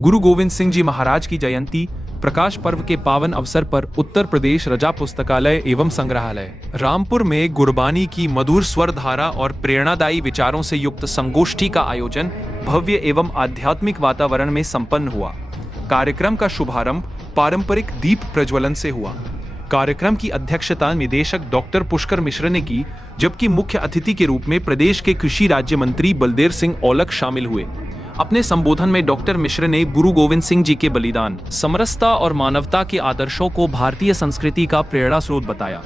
गुरु गोविंद सिंह जी महाराज की जयंती प्रकाश पर्व के पावन अवसर पर उत्तर प्रदेश रजा पुस्तकालय एवं संग्रहालय रामपुर में गुरबानी की मधुर स्वर धारा और प्रेरणादायी विचारों से युक्त संगोष्ठी का आयोजन भव्य एवं आध्यात्मिक वातावरण में संपन्न हुआ। कार्यक्रम का शुभारंभ पारंपरिक दीप प्रज्वलन से हुआ। कार्यक्रम की अध्यक्षता निदेशक डॉक्टर पुष्कर मिश्र ने की, जबकि मुख्य अतिथि के रूप में प्रदेश के कृषि राज्य मंत्री बलदेव सिंह औलख शामिल हुए। अपने संबोधन में डॉक्टर मिश्र ने गुरु गोविंद सिंह जी के बलिदान, समरसता और मानवता के आदर्शों को भारतीय संस्कृति का प्रेरणा स्रोत बताया।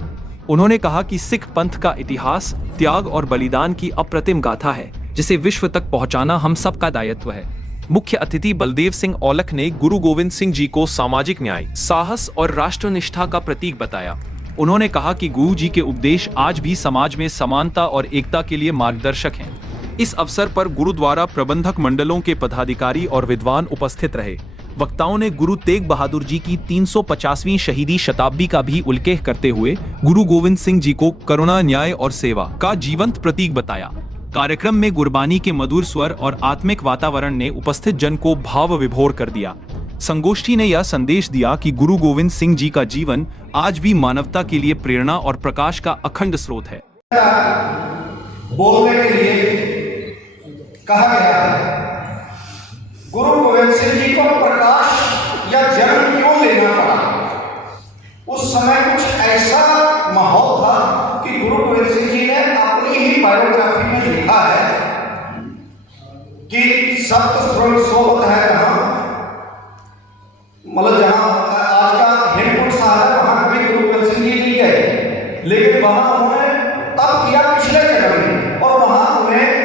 उन्होंने कहा कि सिख पंथ का इतिहास त्याग और बलिदान की अप्रतिम गाथा है, जिसे विश्व तक पहुंचाना हम सबका दायित्व है। मुख्य अतिथि बलदेव सिंह औलख ने गुरु गोविंद सिंह जी को सामाजिक न्याय, साहस और राष्ट्रनिष्ठा का प्रतीक बताया। उन्होंने कहा कि गुरु जी के उपदेश आज भी समाज में समानता और एकता के लिए मार्गदर्शक हैं। इस अवसर पर गुरुद्वारा प्रबंधक मंडलों के पदाधिकारी और विद्वान उपस्थित रहे। वक्ताओं ने गुरु तेग बहादुर जी की 350वीं शहीदी शताब्दी का भी उल्लेख करते हुए गुरु गोविंद सिंह जी को करुणा, न्याय और सेवा का जीवंत प्रतीक बताया। कार्यक्रम में गुरबानी के मधुर स्वर और आत्मिक वातावरण ने उपस्थित जन को भाव विभोर कर दिया। संगोष्ठी ने यह संदेश दिया कि गुरु गोविंद सिंह जी का जीवन आज भी मानवता के लिए प्रेरणा और प्रकाश का अखंड स्रोत है। बोलने के लिए कहा गया है। गुरु गोविंद सिंह जी को प्रकाश या जन्म क्यों लेना पड़ा? उस समय कुछ ऐसा माहौल था कि गुरु गोविंद सिंह जी ने अपनी ही बायोग्राफी में लिखा है कि सप्त श्रृंग सोबत है जहां, मतलब जहां आज का हेमकुंड साहब है, वहां कभी गुरु गोविंद सिंह जी नहीं गए, लेकिन वहां उन्होंने तब किया पिछले जन्म में, और वहां उन्हें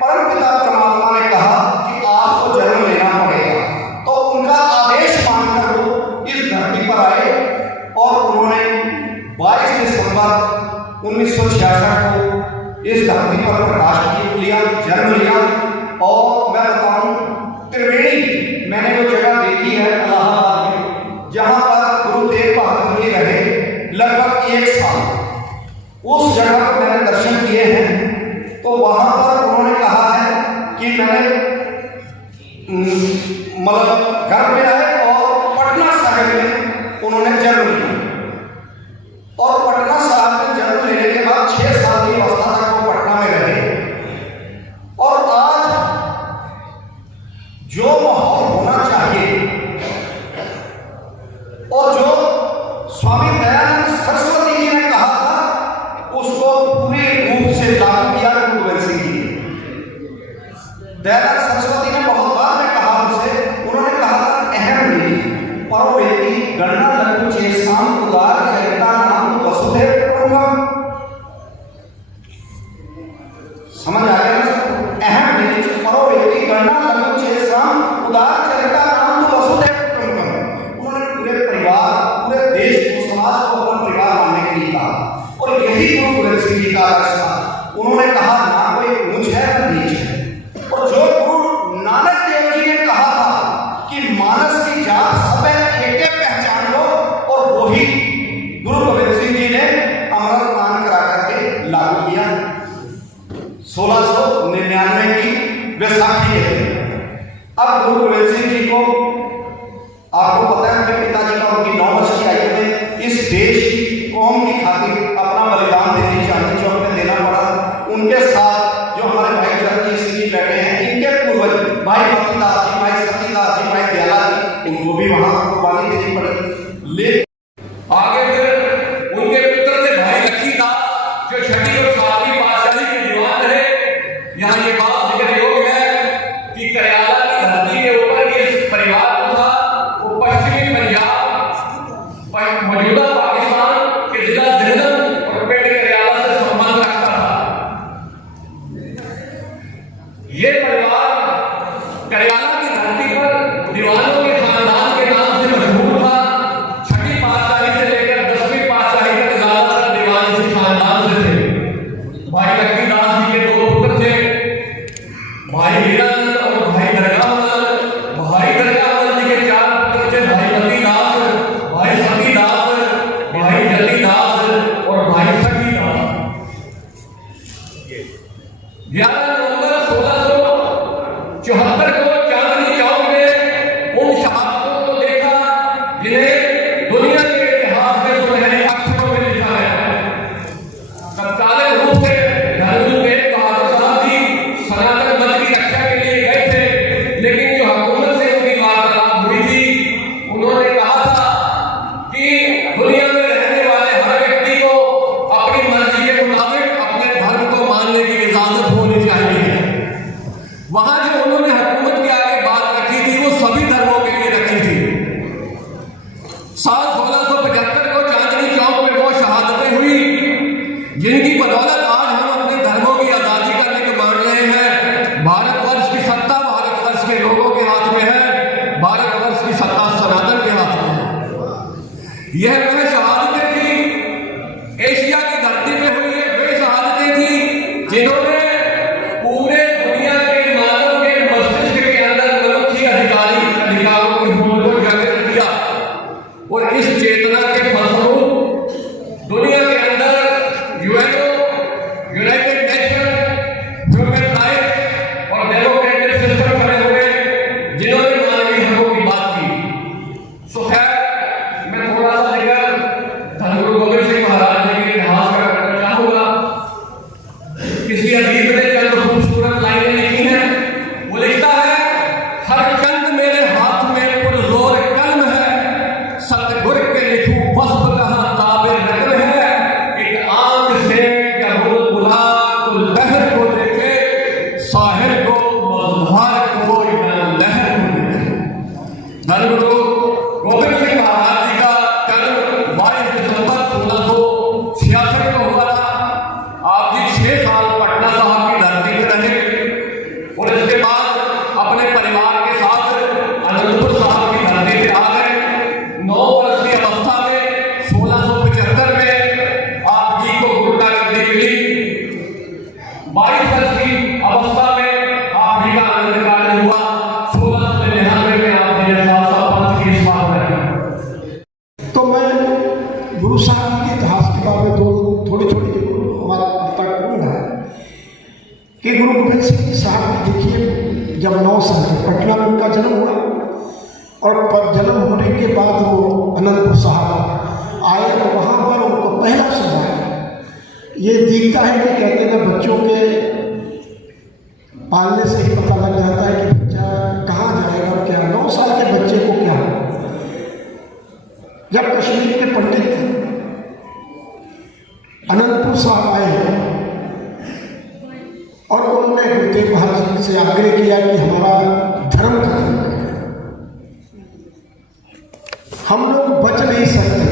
परम पिता परमात्मा ने कहा कि आपको जन्म लेना पड़ेगा। तो उनका आदेश मानकर वो इस धरती पर आए और उन्होंने 22 दिसंबर 1966 को इस धरती पर प्रकाश लिया, जन्म लिया। और मैं बताऊं, त्रिवेणी मैंने वो जगह देखी है इलाहाबाद में, जहां पर गुरु तेग बहादुर जी रहे लगभग 1 साल। उस जगह पर मैंने दर्शन किए हैं। तो वहां पर उन्होंने कहा है कि मैंने मतलब घर में आए और पटना साहिब में उन्होंने जन्म लिया, और पटना साहिब में जन्म लेने के बाद 6 साल की अवस्था तक वो पटना में रहे। और आज जो माहौल होना चाहिए और जो स्वामी दयानंद सरस्वती जी ने कहा था, उसको पूरे रूप से लागू किया गुरु गोविंद सिंह जी। दयानंद सरस्वती ने बहुत बार में कहा उनसे, उन्होंने कहा था अहम नहीं परोवेति गणना लघु चेसाम उदार चरिता नाम वसुदेव कुटुंबम। समझ आ गया ना? अहम नहीं परोवेति गणना लघु चेसाम उदार चरिता नाम वसुदेव कुटुंबम। उन्होंने पूरे परिवार, पूरे देश को, समाज को अपना परिवार मानने के लिए कहा, और यही गुरु गोविंद सिंह जी का आदर्श था। उन्होंने कहा ना कोई ऊंच है ना नीच है। और जो गुरु नानक देव जी ने कहा था कि मानस की जात सब एके पहचान लो, और वही गुरु गोविंद सिंह जी ने अमृतपान करा करके लागू किया 1699 की वैसाखी के दिन। अब गुरु गोविंद सिंह जी को आपको पता है, उनके पिताजी का उनकी 9 वर्ष की आयु में इस देश की, कौम की खातिर अपना बलिदान देने चाहिए, जो हमें देना पड़ा। उनके साथ जो हमारे भाई चरणजीत सिंह जी बैठे हैं, इनके पूर्वज भाई भक्तिदास जी, भाई सतीदास जी, भाई दयाला जी, उनको भी वहां कुर्बानी देनी पड़ी। लेकिन आगे फिर उनके पुत्र थे भाई लक्ष्मीदास, जो 6वीं और 7वीं पातशाही के दीवान रहे। यहाँ ये बात जिक्र योग है कि करियाला की धरती के ऊपर ये परिवार था, वो पश्चिमी पंजाब, मौजूदा पाकिस्तान के जिला झंझन और पेट करियाला से संबंध रखता था। ये परिवार करियाला की धरती पर दीवानों के खानदान के नाम से मशहूर था। 6वीं की सत्ता सनातन के हाथ में है। यह वह शहादतें थी एशिया की धरती में हुई है, वे शहादतें थी जिन्होंने पूरे दुनिया के मानव के मस्तिष्क के अंदर मनुष्य अधिकारों के मूल को जागृत किया और इस चेतना के फलस्वरूप दुनिया के अंदर UNO, United nation, human rights और डेमोक्रेटिक सिस्टम खड़े हुए जिन्होंने मानवीय हकों की बात की। सो खैर, मैं थोड़ा सा लेकर धर्मगुरु गोविंद सिंह महाराज जी के इतिहास का करना चाहूंगा। किसी अदीब ने चंद खूबसूरत लाइनें लिखी हैं। वो लिखता है, हर चंद मेरे हाथ में पुरजोर कलम है, सतगुर के लिखूं वस्फ कहां ताबे रकम है, एक आंख से क्या बुलबुला कुल लहर को देखे, साहिल को मजहर को या लहर को देखे। धर्मगुरु गोविंद सिंह महाराज जी का जन्म 22 दिसंबर 1666 को हुआ था। आप जी 6 साल पटना साहब की धरती में रहे और इसके बाद अपने परिवार के साथ अनंतपुर साहब की धरती पे आ गए। 9 वर्ष की अवस्था में 1675 में आप जी को गुरु का गद्दी मिली। 22 वर्ष की अवस्था में आप जी का आनंद कांड हुआ। 1699 में आप जी ने खालसा पंथ की स्थापना की। तो मैं गुरु साहब के इतिहास के बारे में थोड़ी हमारा पता करूँगा कि गुरु गोविंद सिंह साहब की देखिए, जब 9 साल के पटना में उनका जन्म हुआ और जन्म होने के बाद वो अनंतपुर साहब आए और वहाँ पर उनको पहला सुना ये दिखता है कि कहते हैं ना, बच्चों के पालने से ही पता लग जाता है कि बच्चा कहाँ जाएगा और क्या। 9 साल के बच्चे को क्या, जब कश्मीर के पंडित अनंतपुर साहब आए और उन्होंने गुरु तेग बहादुर जी से आग्रह किया कि हमारा धर्म खत्म हो गया, हम लोग बच नहीं सकते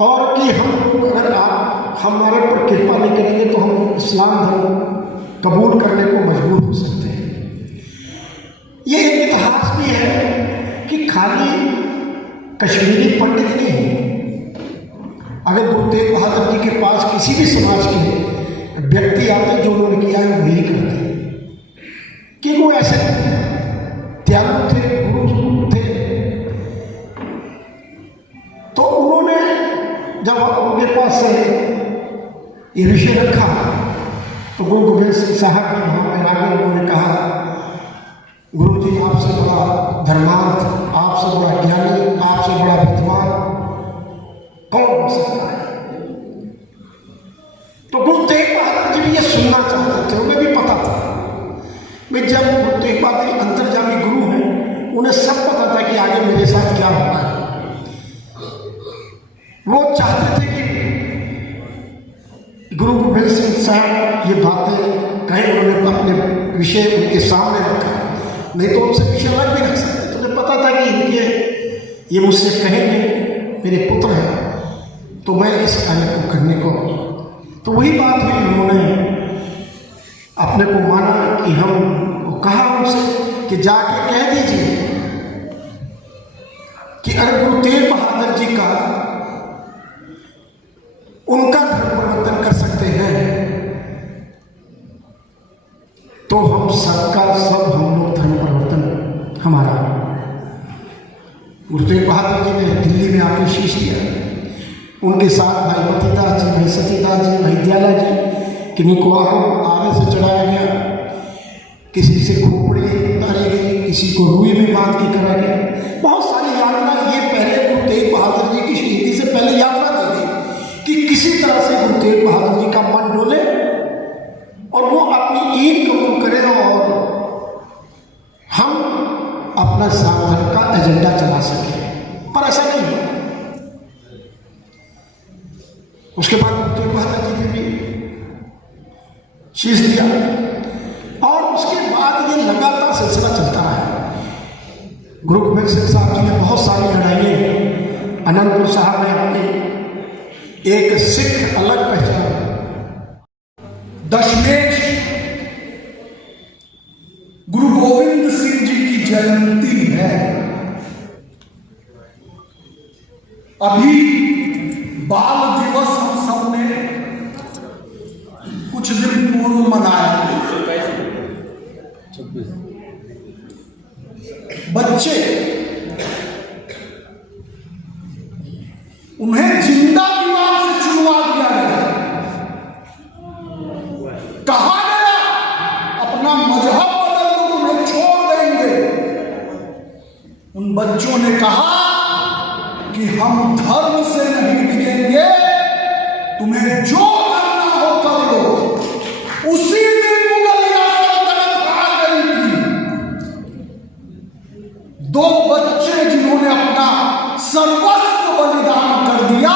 और कि हम लोग अगर आप हमारे पर कृपा नहीं करेंगे तो हम इस्लाम धर्म कबूल करने को मजबूर हो सकते हैं। ये एक इतिहास भी है कि खाली कश्मीरी पंडित नहीं, अगर गुरु तेग बहादुर जी के पास किसी भी समाज के व्यक्ति आते जो उन्होंने किया है वही करते, कि वो ऐसे त्यागु थे, गुरु थे। तो उन्होंने जब उनके पास से ये विषय रखा तो गुरु गोविंद सिंह साहब ने वहाँ पर आगे उन्होंने कहा, गुरु जी आपसे बड़ा धर्मार्थ, आपसे बड़ा ज्ञानी, आपसे बड़ा विद्वान कौन हो सकता है। तो गुरु तेग बहादुर जी भी ये सुनना चाहते थे, उन्हें भी पता था कि जब गुरु तेग बहादुर अंतर्जामी गुरु हैं, उन्हें सब पता था कि आगे मेरे साथ क्या होना है। वो चाहते थे कि गुरु गोविंद सिंह साहब ये बातें कहें, उन्होंने अपने विषय उनके सामने रखा, नहीं तो उनसे विषय अलग भी रख सकते। तो उन्हें पता था कि इनके ये मुझसे कहेंगे मेरे पुत्र हैं तो मैं इस कार्य को करने को, तो वही बात हुई। उन्होंने अपने को माना कि हम कहा उनसे कि जाके कह दीजिए कि अगर गुरु तेग बहादुर जी का उनका धर्म परिवर्तन कर सकते हैं तो हम सबका सब हम लोग धर्म परिवर्तन हमारा। गुरु तेग बहादुर जी ने दिल्ली में आके शीश दिया, उनके साथ भाई मतीदास जी, भाई सतीदास जी, भाई दयाला जी, किन्हीं को आरे से चढ़ाया गया, किसी से खोपड़ी उतारी गई, किसी को रुई में बांध के करा गया। बहुत सारी यात्रा ये पहले गुरु तेग बहादुर जी की शहीदी से पहले यात्रा दी गई कि किसी तरह से गुरु तेग बहादुर जी का मन डोले और वो अपनी ईद कबूल करें और हम अपना साधन का एजेंडा चला सके, पर ऐसा नहीं हुआ। उसके बाद गुरु तेग बहादुर जी ने भी शीश दिया और उसके बाद ये लगातार सिलसिला चलता है। गुरु गोविंद सिंह साहब जी ने बहुत सारी लड़ाइयाँ, अनंतपुर साहब ने अपनी एक सिख अलग पहचान, दशमेश गुरु गोविंद जयंती है। अभी बाल दिवस हम सबने कुछ दिन पूर्व मनाया। बच्चे, उन्हें जिंदा दीवार से चुनवा दिया गया, कहा गया अपना मजहब बदल दो, तुम्हें छोड़ देंगे। उन बच्चों ने कहा कि हम धर्म से नहीं डिगेंगे, तुम्हें जो करना हो कर लो। उसी दिन मुगलिया सल्तनत आ गई थी। दो बच्चे जिन्होंने अपना सर्वस्व बलिदान कर दिया,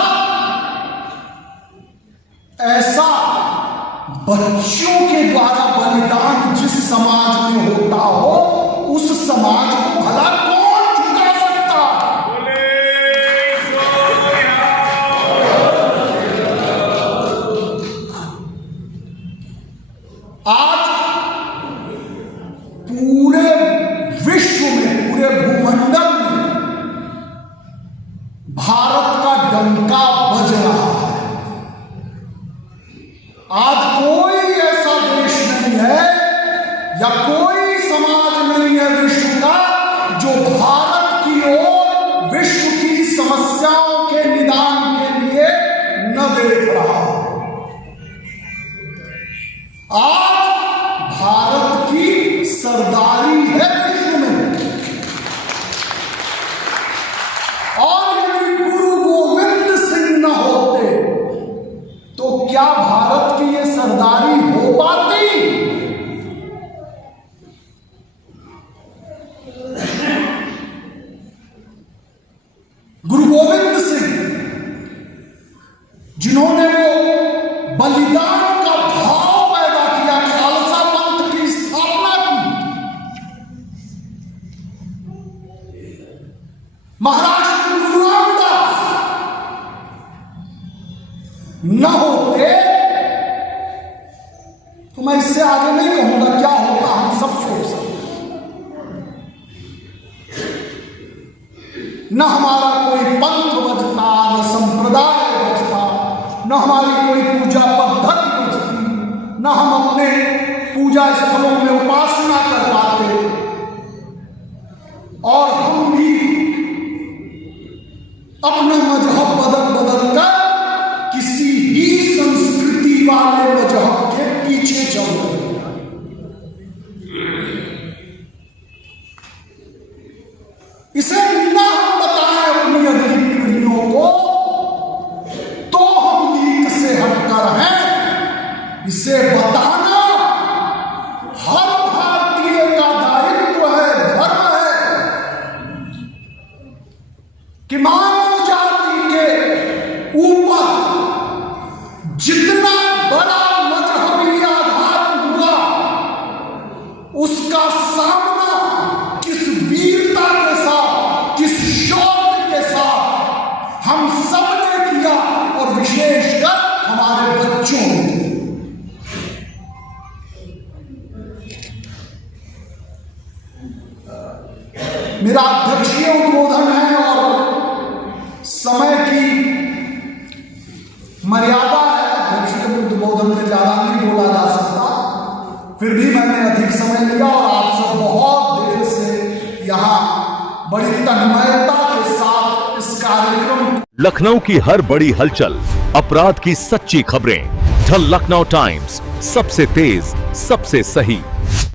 ऐसा बच्चों के द्वारा बलिदान जिस समाज में होता हो, उस समाज को भला कौन झुका सकता? आज पूरे विश्व में, पूरे भूमंडल में भारत का डंका बज रहा है। आज कोई ऐसा देश नहीं है या कोई समाज नहीं है विश्व का जो भारत की ओर विश्व की समस्याओं के निदान के लिए न देख रहा। आज भारत की सरदारी है विश्व में, और यदि गुरु गोविंद सिंह न होते तो क्या भारत की ये सरदारी हो पाती? गुरु गोविंद सिंह, जिन्होंने वो बलिदान का भाव पैदा किया, खालसा पंथ की स्थापना की, महाराष्ट्र में गुरु रामदास न होते तो मैं इससे आगे नहीं कहूंगा क्या होगा, हम सब सोच सकते। न हमारा कोई पंथ बचता, न संप्रदाय बचता, न हमारी कोई पूजा पद्धति बचती, न हम अपने पूजा स्थलों में उपासना कर पाते, और हम भी अपना मजहब बदल कर किसी ही संस्कृति वाले मजहब के पीछे चल रहे। इसे न हम बताएं अपनी अगली पीढ़ियों को तो हम लीक से हटकर हैं। इसे बताना हर भारतीय का दायित्व है, धर्म है कि मानव जाति के ऊपर जितना बड़ा मजहबी आघात हुआ, उसका सामना किस वीरता के साथ, किस शौर्य के साथ हम सब ने किया, और विशेषकर हमारे बच्चों ने किया। मेरा अध्यक्षीय उद्बोधन है और समय की मर्यादा है। अध्यक्षीय उद्बोधन में ज्यादा नहीं बोला जा सकता, फिर भी मैंने अधिक समय लिया और आप सब बहुत देर से यहाँ बड़ी तन्मयता के साथ इस कार्यक्रम। लखनऊ की हर बड़ी हलचल, अपराध की सच्ची खबरें, द लखनऊ टाइम्स, सबसे तेज, सबसे सही।